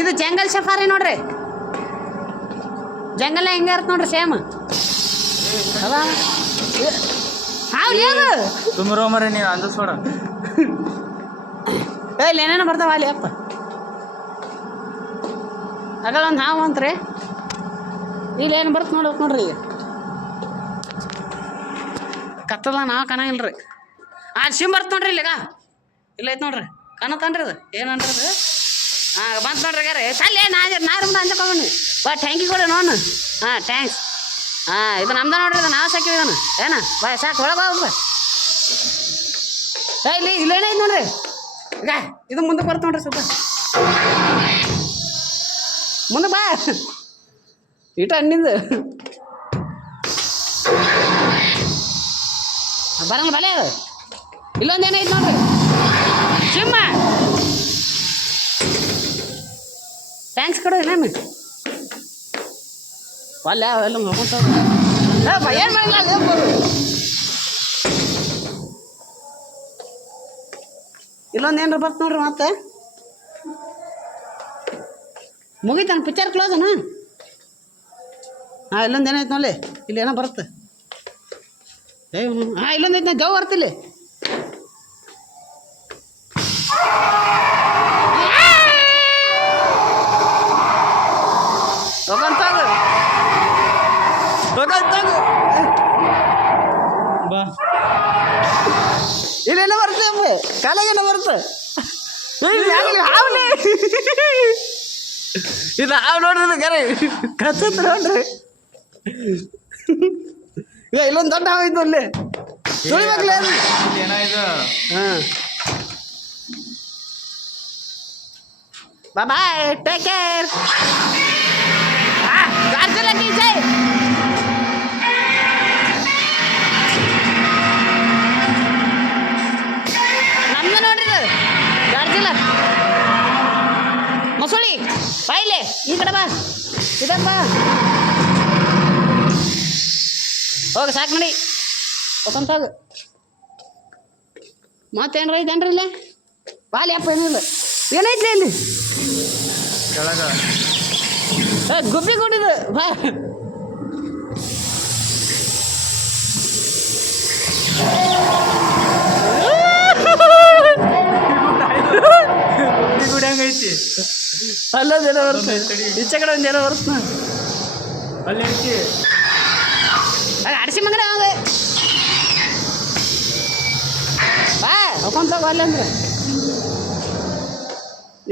ಇದು jungle safari ನೋಡ್ರಿ. Jungle ಹೆಂಗ ಇರುತ್ತೆ ನೋಡ್ರಿ ಸೇಮ್. ಹಾವ್ಲಿ ತುಂಬ್ರೋ ಮರ ನೀವು ಅಂದಿಸ್ಬೇಡ. ಇಲ್ಲಿ ಏನೇನೋ ಬರ್ತಾವ ಅಲ್ಲಿ ಅಪ್ಪ. ಆಗಲ್ಲ ಒಂದು ಹಾವು ಅಂತ್ರಿ. ಇಲ್ಲಿ ಏನು ಬರುತ್ತೆ ನೋಡ್ಬೇಕು ನೋಡ್ರಿ. ಈಗ ಕತ್ತದ ನಾವು ಕಾಣಂಗಿಲ್ಲ ರೀ. ಸಿಮ್ ಬರ್ತ ನೋಡ್ರಿ ಇಲ್ಲಿಗ. ಇಲ್ಲ ಐತೆ ನೋಡ್ರಿ ಕಾಣತ್ತನ್ರಿ ಅದು ಏನನ್ರಿ ಅದು. ಹಾಂ ಬಂತು ನೋಡ್ರಿ ಯಾರು ಸಲ್ಲಿ ನಾರು ಅಂಜಕೊಂಬನಿ ಬಾ ಟ್ಯಾಂಕಿ ಕೊಡಿ ನೋಡು. ಹಾಂ ಟ್ಯಾಂಕ್ಸ್. ಹಾಂ ಇದು ನಮ್ದು ನೋಡ್ರಿ. ಇದು ನಾವು ಸಾಕಿವಿ ಇದನ್ನು ಏನ ಬಾ ಸಾಕು ಒಳಗೆ ಹೋಗ್ಬ. ಇಲ್ಲಿ ಏನೈತೆ ನೋಡ್ರಿ ಈಗ. ಇದು ಮುಂದಕ್ಕೆ ಬರ್ತ ನೋಡ್ರಿ ಸ್ವಲ್ಪ ಮುಂದೆ ಬಾ. ಇಟ ಹಣ್ಣಿಂದು ಬರಂಗ ಬಲೆ ಅದು. ಇಲ್ಲೊಂದು ಏನೈತೆ ನೋಡ್ರಿ ಸಿಮ್ಮ. ಥ್ಯಾಂಕ್ಸ್ ಕೊಡು ನೇಮಿ ಅಲ್ಲ ಅವೆಲ್ಲ ನೋಡ್ಕೊಂತ ಏನು ಮಾಡಿಲ್ಲ ಅದೇ ಬರು. ಇಲ್ಲೊಂದು ಏನಾರ ಬರ್ತ ನೋಡ್ರಿ ಮತ್ತೆ ಮುಗಿತಾನ ಪಿಕ್ಚರ್ ಕ್ಲೋಸನ. ಹಾಂ ಇಲ್ಲೊಂದು ಏನೈತೆ ನೋಡಿ ಇಲ್ಲಿ ಏನೋ ಬರುತ್ತೆ. ಹಾಂ ಇಲ್ಲೊಂದು ಐತೆ ಜವ್ ಬರ್ತಿಲ್ಲಿ. ಬಾ ಇಲ್ಲೇನೋ ಬರುತ್ತೆ ಅಪ್ಪ ಕಾಲಾಗೇನೋ ಬರುತ್ತೆ. ಹಾವ್ಲಿ ಇದು ಹಾವು ನೋಡ್ರಿ ಕರೆ ಕಚ್ಚತ್ ನೋಡ್ರಿ. ಇಲ್ಲೊಂದು ದೊಡ್ಡ ಹಾವು ಇದ್ದು ಅಲ್ಲಿ ತುಳಿಬೇಕಲ್ಲ. ಏನಾಯ್ತು? ಹಾಂ ಬಾಯ್ ಟೇಕ್ ಕೇರ್. ಗಾರ್ಜಲ ಕಿ ಜೈ. ನಮ್ದು ನೋಡ್ರಿ ಇದು ಗಾರ್ಜಿಲ ಮಸೂಳಿ ಬಾಯಿಲೆ ಈ ಕಡೆ ಬಾ ಇದಕ್ಕೆ ಬಾ ಹೋಗಿ ಸಾಕು ನೋಡಿ ಹೊಸಂತಾಗ. ಮತ್ತೇನ್ರ ಐತೇನ್ರಿ ಇಲ್ಲೇ ಬಾಲಿ ಅಪ್ಪ ಏನಿಲ್ಲ ಏನೈತ್ಲಿ ಇಲ್ಲಿ ಗುಬ್ಬಿ ಕೊಟ್ಟಿದ್ದು ಬಾ. ಐತಿ ಅಲ್ಲೊಂದು ಏನೋ ಬರುತ್ತೆ ಈಚೆ ಕಡೆ ಒಂದು ಏನೋ ಬರುತ್ತೆ ಅಲ್ಲಿ ಐತಿ ಅಡಿಸಿ ಮಗನ ಅವಾಗ ಬಾ ಹೊಕೊಂತಾಗ ಅಲ್ಲಿ ಅಂದ್ರೆ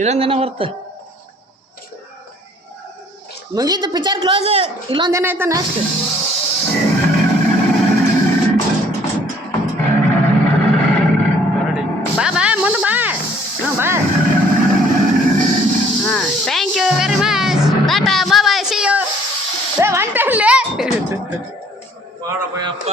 ಇಲ್ಲೊಂದೇನೋ ಬರುತ್ತೆ. ಮುಗೀತು ಪಿಕ್ಚರ್ ಕ್ಲೋಸ್. ಇಲ್ಲೊಂದು ಏನಾಯ್ತು ನೆಕ್ಸ್ಟ್. ಬಾ ಬಾ ಮುಂದೆ ಬಾ. ಹಾಂ ಬಾ. ಹಾಂ thank you very much. Tata bye see you. One ಟೈಮ್ಲೇ ಮಾಡಪ್ಪ